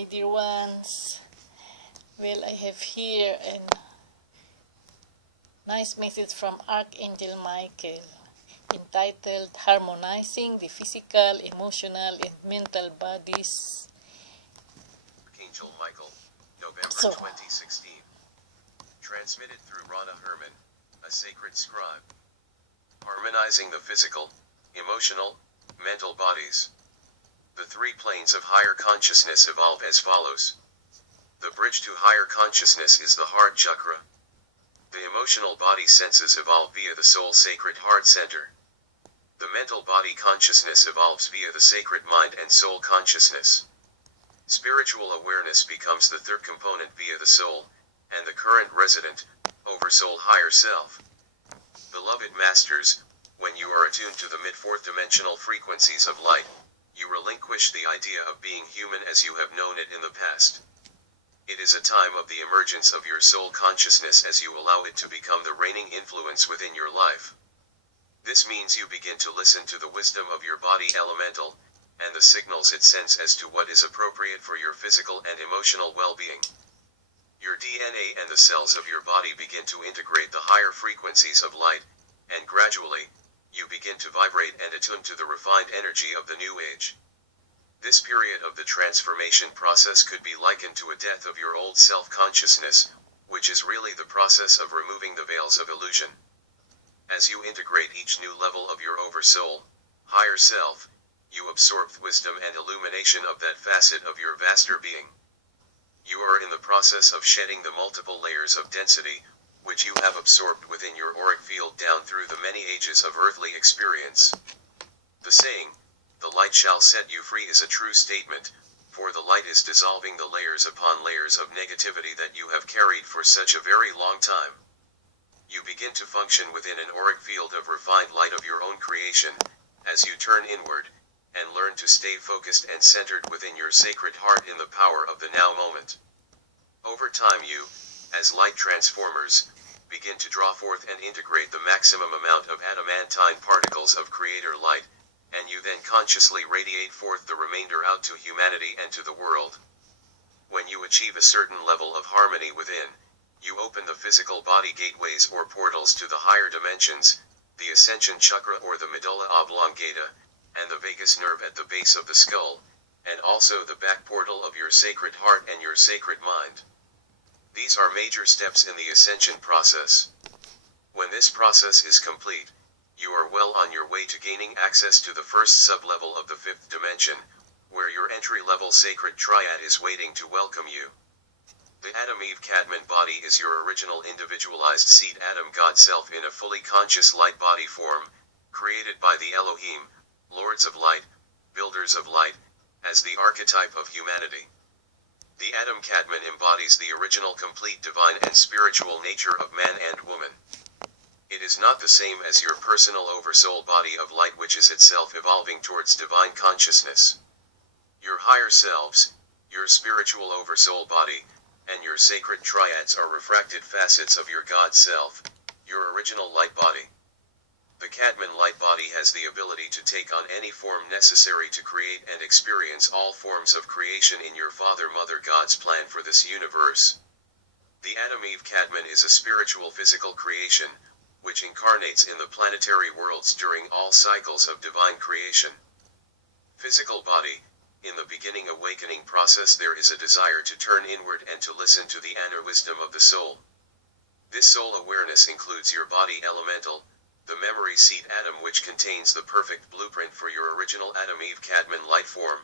my dear ones. Well, I have here a nice message from Archangel Michael entitled Harmonizing the Physical, Emotional, and Mental Bodies. Archangel Michael, November 2016. Transmitted through Rana Herman, a Sacred Scribe. Harmonizing the physical, emotional, mental bodies. The three planes of higher consciousness evolve as follows. The bridge to higher consciousness is the heart chakra. The emotional body senses evolve via the soul sacred heart center. The mental body consciousness evolves via the sacred mind and soul consciousness. Spiritual awareness becomes the third component via the soul, and the current resident, oversoul higher self. Beloved masters, when you are attuned to the mid-fourth dimensional frequencies of light, you relinquish the idea of being human as you have known it in the past. It is a time of the emergence of your soul consciousness as you allow it to become the reigning influence within your life. This means you begin to listen to the wisdom of your body elemental, and the signals it sends as to what is appropriate for your physical and emotional well-being. Your DNA and the cells of your body begin to integrate the higher frequencies of light, and gradually, you begin to vibrate and attune to the refined energy of the new age. This period of the transformation process could be likened to a death of your old self-consciousness, which is really the process of removing the veils of illusion. As you integrate each new level of your oversoul, higher self, you absorb wisdom and illumination of that facet of your vaster being. You are in the process of shedding the multiple layers of density, which you have absorbed within your auric field down through the many ages of earthly experience. The saying, "The light shall set you free," is a true statement, for the light is dissolving the layers upon layers of negativity that you have carried for such a very long time. You begin to function within an auric field of refined light of your own creation, as you turn inward, and learn to stay focused and centered within your sacred heart in the power of the now moment. Over time you, as light transformers, begin to draw forth and integrate the maximum amount of adamantine particles of creator light, and you then consciously radiate forth the remainder out to humanity and to the world. When you achieve a certain level of harmony within, you open the physical body gateways or portals to the higher dimensions, the ascension chakra or the medulla oblongata, and the vagus nerve at the base of the skull, and also the back portal of your sacred heart and your sacred mind. These are major steps in the ascension process. When this process is complete, you are well on your way to gaining access to the first sub-level of the fifth dimension, where your entry-level sacred triad is waiting to welcome you. The Adam Eve Cadman body is your original individualized seed Adam God self in a fully conscious light body form, created by the Elohim, Lords of Light, Builders of Light, as the archetype of humanity. The Adam Cadman embodies the original complete divine and spiritual nature of man and woman. It is not the same as your personal oversoul body of light, which is itself evolving towards divine consciousness. Your higher selves, your spiritual oversoul body, and your sacred triads are refracted facets of your God self, your original light body. The Cadman light body has the ability to take on any form necessary to create and experience all forms of creation in your Father-Mother God's plan for this universe. The Adam Eve Cadman is a spiritual physical creation, which incarnates in the planetary worlds during all cycles of divine creation. Physical body. In the beginning awakening process there is a desire to turn inward and to listen to the inner wisdom of the soul. This soul awareness includes your body elemental, the memory seat atom, which contains the perfect blueprint for your original Adam Eve Cadman light form.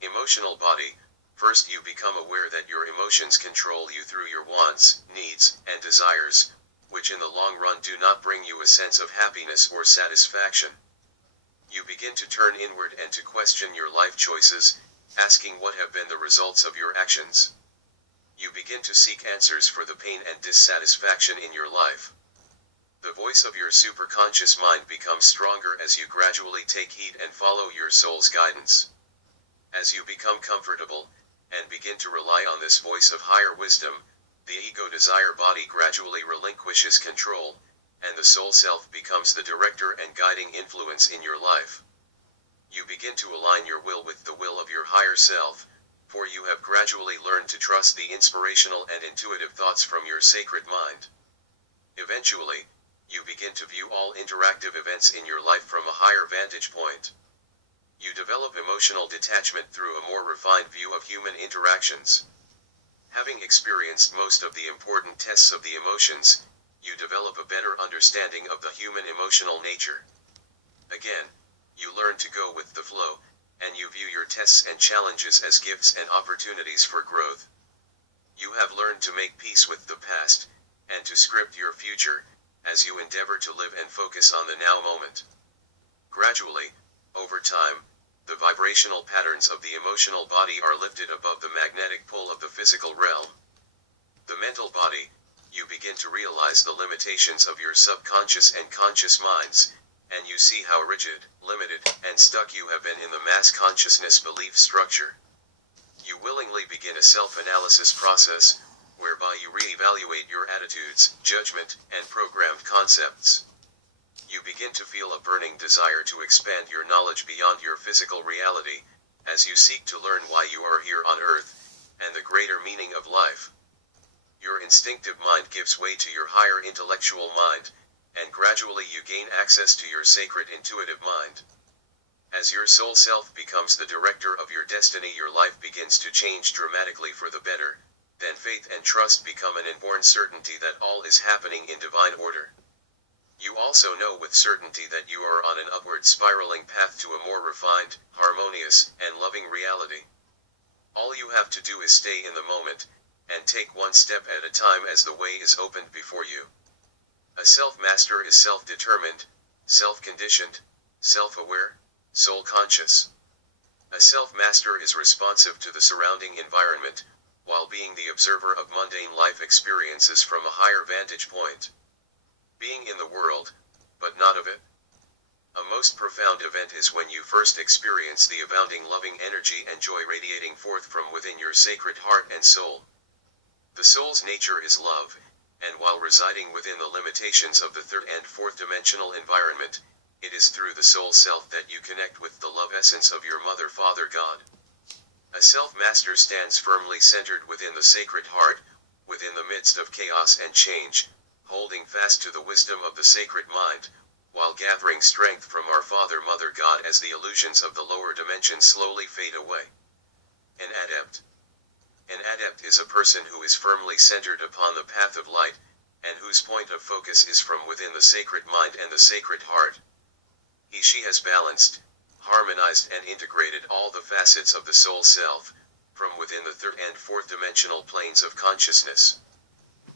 Emotional body. First you become aware that your emotions control you through your wants, needs, and desires, which in the long run do not bring you a sense of happiness or satisfaction. You begin to turn inward and to question your life choices, asking what have been the results of your actions. You begin to seek answers for the pain and dissatisfaction in your life. The voice of your superconscious mind becomes stronger as you gradually take heed and follow your soul's guidance. As you become comfortable, and begin to rely on this voice of higher wisdom, the ego desire body gradually relinquishes control, and the soul self becomes the director and guiding influence in your life. You begin to align your will with the will of your higher self, for you have gradually learned to trust the inspirational and intuitive thoughts from your sacred mind. Eventually, you begin to view all interactive events in your life from a higher vantage point. You develop emotional detachment through a more refined view of human interactions. Having experienced most of the important tests of the emotions, you develop a better understanding of the human emotional nature. Again, you learn to go with the flow, and you view your tests and challenges as gifts and opportunities for growth. You have learned to make peace with the past, and to script your future, as you endeavor to live and focus on the now moment. Gradually, over time, the vibrational patterns of the emotional body are lifted above the magnetic pull of the physical realm. The mental body, you begin to realize the limitations of your subconscious and conscious minds, and you see how rigid, limited, and stuck you have been in the mass consciousness belief structure. You willingly begin a self-analysis process, whereby you re-evaluate your attitudes, judgment, and programmed concepts. You begin to feel a burning desire to expand your knowledge beyond your physical reality, as you seek to learn why you are here on Earth, and the greater meaning of life. Your instinctive mind gives way to your higher intellectual mind, and gradually you gain access to your sacred intuitive mind. As your soul self becomes the director of your destiny, your life begins to change dramatically for the better. Then faith and trust become an inborn certainty that all is happening in divine order. You also know with certainty that you are on an upward spiraling path to a more refined, harmonious, and loving reality. All you have to do is stay in the moment, and take one step at a time as the way is opened before you. A self-master is self-determined, self-conditioned, self-aware, soul-conscious. A self-master is responsive to the surrounding environment, while being the observer of mundane life experiences from a higher vantage point. Being in the world, but not of it. A most profound event is when you first experience the abounding loving energy and joy radiating forth from within your sacred heart and soul. The soul's nature is love, and while residing within the limitations of the third and fourth dimensional environment, it is through the soul self that you connect with the love essence of your Mother, Father, God. A self-master stands firmly centered within the sacred heart, within the midst of chaos and change, holding fast to the wisdom of the sacred mind, while gathering strength from our Father, Mother, God as the illusions of the lower dimension slowly fade away. An adept. An adept is a person who is firmly centered upon the path of light, and whose point of focus is from within the sacred mind and the sacred heart. She has balanced, harmonized and integrated all the facets of the soul self, from within the third and fourth dimensional planes of consciousness.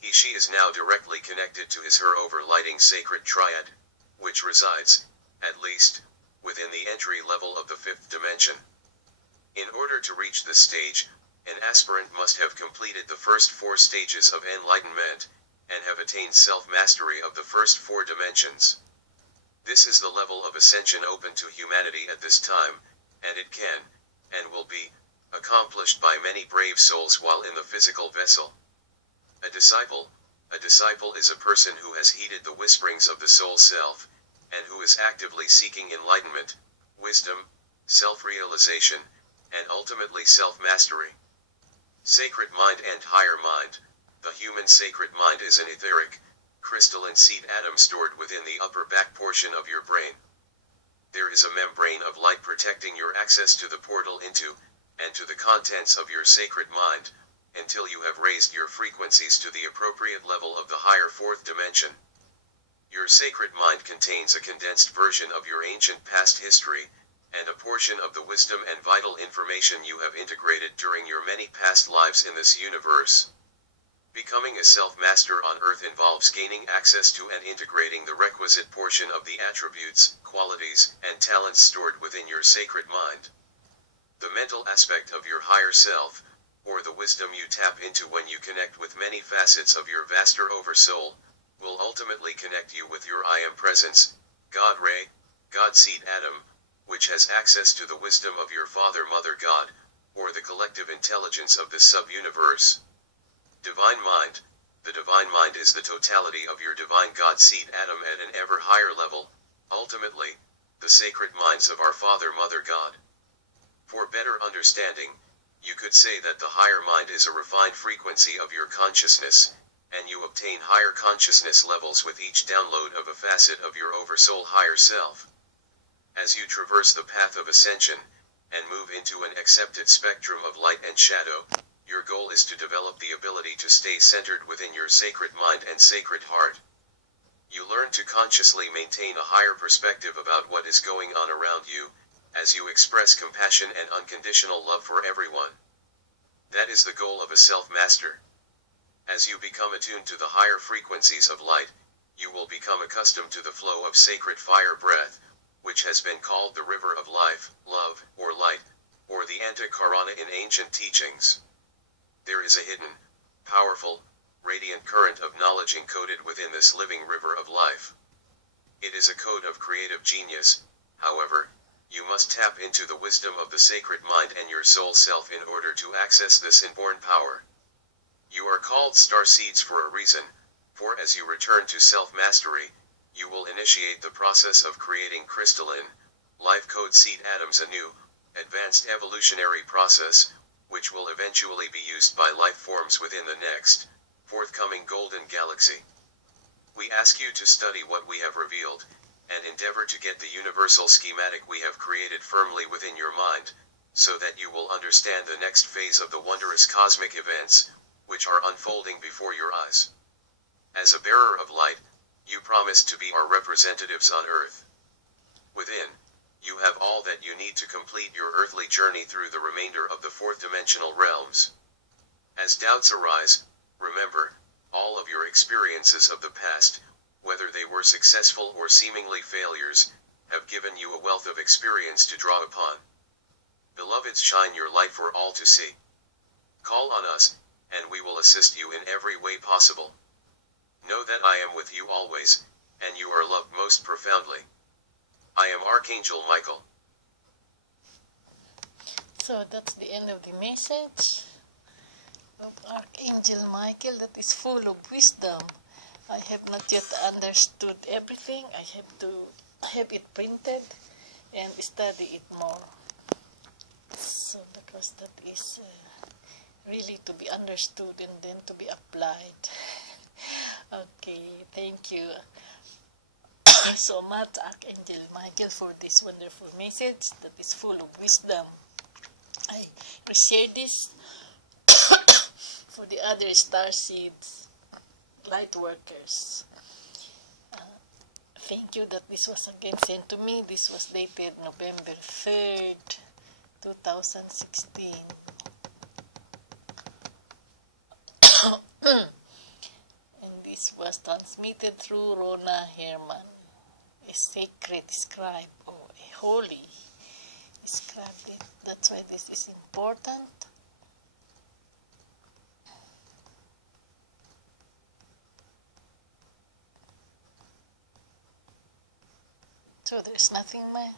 She is now directly connected to his/her overlighting sacred triad, which resides, at least, within the entry level of the fifth dimension. In order to reach this stage, an aspirant must have completed the first 4 stages of enlightenment, and have attained self-mastery of the first 4 dimensions. This is the level of ascension open to humanity at this time, and it can, and will be, accomplished by many brave souls while in the physical vessel. A disciple is a person who has heeded the whisperings of the soul self, and who is actively seeking enlightenment, wisdom, self-realization, and ultimately self-mastery. Sacred mind and higher mind. The human sacred mind is an etheric, crystalline seed atom stored within the upper back portion of your brain. There is a membrane of light protecting your access to the portal into, and to the contents of your sacred mind, until you have raised your frequencies to the appropriate level of the higher fourth dimension. Your sacred mind contains a condensed version of your ancient past history, and a portion of the wisdom and vital information you have integrated during your many past lives in this universe. Becoming a self-master on Earth involves gaining access to and integrating the requisite portion of the attributes, qualities, and talents stored within your sacred mind. The mental aspect of your higher self, or the wisdom you tap into when you connect with many facets of your vaster oversoul, will ultimately connect you with your I Am Presence, God Ray, God Seed Atom, which has access to the wisdom of your Father, Mother, God, or the collective intelligence of this sub-universe. Divine Mind. The Divine Mind is the totality of your Divine God Seed Atom at an ever higher level, ultimately, the sacred minds of our Father, Mother, God. For better understanding, You could say that the higher mind is a refined frequency of your consciousness, and you obtain higher consciousness levels with each download of a facet of your oversoul higher self. As you traverse the path of ascension, and move into an accepted spectrum of light and shadow, your goal is to develop the ability to stay centered within your sacred mind and sacred heart. You learn to consciously maintain a higher perspective about what is going on around you, as you express compassion and unconditional love for everyone. That is the goal of a self-master. As you become attuned to the higher frequencies of light, you will become accustomed to the flow of sacred fire breath, which has been called the river of life, love, or light, or the Antakarana in ancient teachings. There is a hidden, powerful, radiant current of knowledge encoded within this living river of life. It is a code of creative genius. However, you must tap into the wisdom of the sacred mind and your soul self in order to access this inborn power. You are called star seeds for a reason, for as you return to self-mastery, you will initiate the process of creating crystalline, life code seed atoms, a new, advanced evolutionary process, which will eventually be used by life forms within the next, forthcoming golden galaxy. We ask you to study what we have revealed, and endeavor to get the universal schematic we have created firmly within your mind, so that you will understand the next phase of the wondrous cosmic events, which are unfolding before your eyes. As a bearer of light, you promise to be our representatives on earth. Within, you have all that you need to complete your earthly journey through the remainder of the fourth dimensional realms. As doubts arise, remember, all of your experiences of the past, whether they were successful or seemingly failures, have given you a wealth of experience to draw upon. Beloveds, shine your light for all to see. Call on us, and we will assist you in every way possible. Know that I am with you always, and you are loved most profoundly. I am Archangel Michael. So that's the end of the message of Archangel Michael, that is full of wisdom. I have not yet understood everything. I have to have it printed and study it more. So because that is really to be understood and then to be applied. Okay, thank you so much, Archangel Michael, for this wonderful message that is full of wisdom. I share this for the other star seeds, light workers. Thank you that this was again sent to me. This was dated November 3rd, 2016. And this was transmitted through Rona Herman, a sacred scribe, or a holy scribe. That's why this is important. So there's nothing more.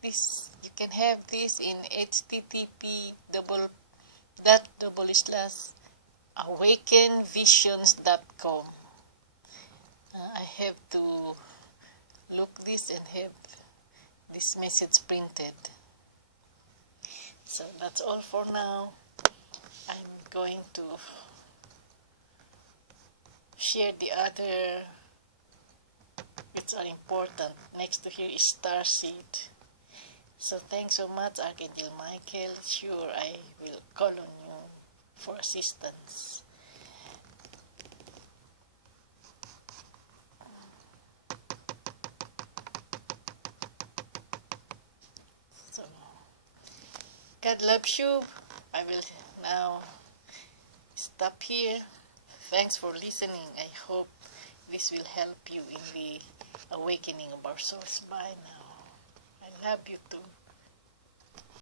This you can have this in http://awakenvisions.com. I have to look this and have this message printed. So that's all for now. I'm going to share the other which are important. Next to here is starseed. So thanks so much, Archangel Michael. Sure, I will call on you for assistance. So, God loves you. I will now stop here. Thanks for listening. I hope this will help you in the awakening of our souls by now. I love you too.